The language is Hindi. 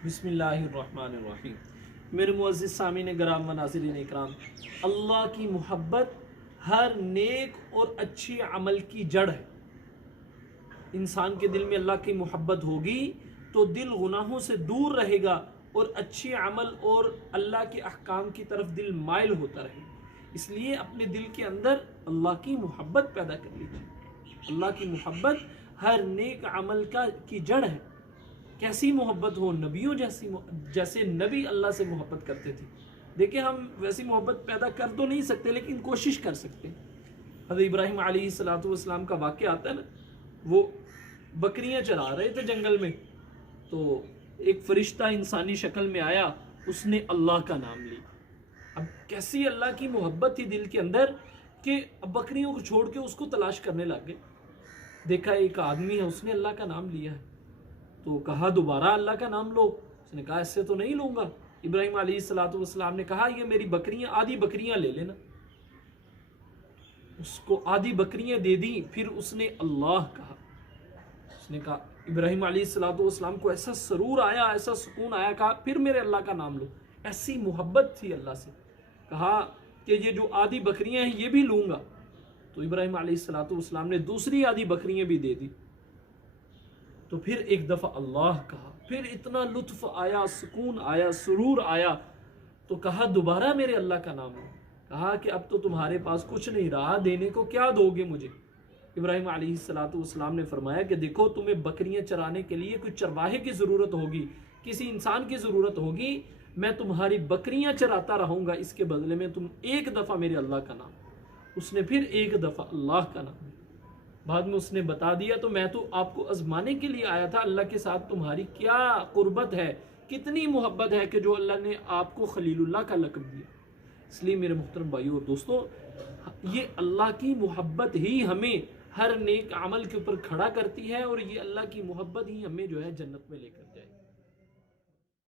बिस्मिल्लाहिर्रहमानिर्रहीम। मेरे मुअज़्ज़िज़ सामीन कराम व नाज़रीन इकराम, अल्लाह की मोहब्बत हर नेक और अच्छी अमल की जड़ है। इंसान के दिल में अल्लाह की मोहब्बत होगी तो दिल गुनाहों से दूर रहेगा और अच्छी अमल और अल्लाह के अहकाम की तरफ दिल माइल होता रहेगा। इसलिए अपने दिल के अंदर अल्लाह की मोहब्बत पैदा कर लीजिए। अल्लाह की मोहब्बत हर नेक अमल की जड़ है। कैसी मोहब्बत हो? नबियों जैसी। जैसे नबी अल्लाह से मोहब्बत करते थे। देखिए, हम वैसी मोहब्बत पैदा कर तो नहीं सकते, लेकिन कोशिश कर सकते हैं। हज़रत इब्राहिम अलैहिस्सलाम का वाक़या आता है ना, वो बकरियां चरा रहे थे जंगल में, तो एक फरिश्ता इंसानी शक्ल में आया, उसने अल्लाह का नाम लिया। अब कैसी अल्लाह की मोहब्बत थी दिल के अंदर कि बकरियों को छोड़ के उसको तलाश करने लग गए। देखा एक आदमी है, उसने अल्लाह का नाम लिया है, तो कहा दोबारा अल्लाह का नाम लो। उसने कहा इससे तो नहीं लूंगा। इब्राहिम अलैहिस्सलाम ने कहा ये मेरी बकरियां, आधी बकरियां ले लेना। उसको आधी बकरियां दे दी। फिर उसने अल्लाह कहा। उसने कहा, इब्राहिम अलैहिस्सलाम को ऐसा सरूर आया, ऐसा सुकून आया, कहा फिर मेरे अल्लाह का नाम लो। ऐसी मोहब्बत थी अल्लाह से। कहा कि ये जो आधी बकरियां हैं ये भी लूंगा। तो इब्राहिम अलैहिस्सलाम ने दूसरी आधी बकरियां भी दे दी। तो फिर एक दफ़ा अल्लाह कहा। फिर इतना लुत्फ आया, सुकून आया, सुरूर आया, तो कहा दोबारा मेरे अल्लाह का नाम लो। कहा कि अब तो तुम्हारे पास कुछ नहीं रहा, देने को क्या दोगे मुझे? इब्राहिम अलैहिस्सलाम ने फरमाया कि देखो, तुम्हें बकरियां चराने के लिए कुछ चरवाहे की ज़रूरत होगी, किसी इंसान की ज़रूरत होगी। मैं तुम्हारी बकरियां चराता रहूँगा, इसके बदले में तुम एक दफ़ा मेरे अल्लाह का नाम। उसने फिर एक दफ़ा अल्लाह का नाम। बाद में उसने बता दिया, तो मैं तो आपको आजमाने के लिए आया था, अल्लाह के साथ तुम्हारी क्या कुर्बत है, कितनी मोहब्बत है कि जो अल्लाह ने आपको खलीलुल्लाह का लक़ब दिया। इसलिए मेरे मुहतरम भाइयों और दोस्तों, ये अल्लाह की मोहब्बत ही हमें हर नेक अमल के ऊपर खड़ा करती है, और ये अल्लाह की मोहब्बत ही हमें जो है जन्नत में लेकर जाएगी।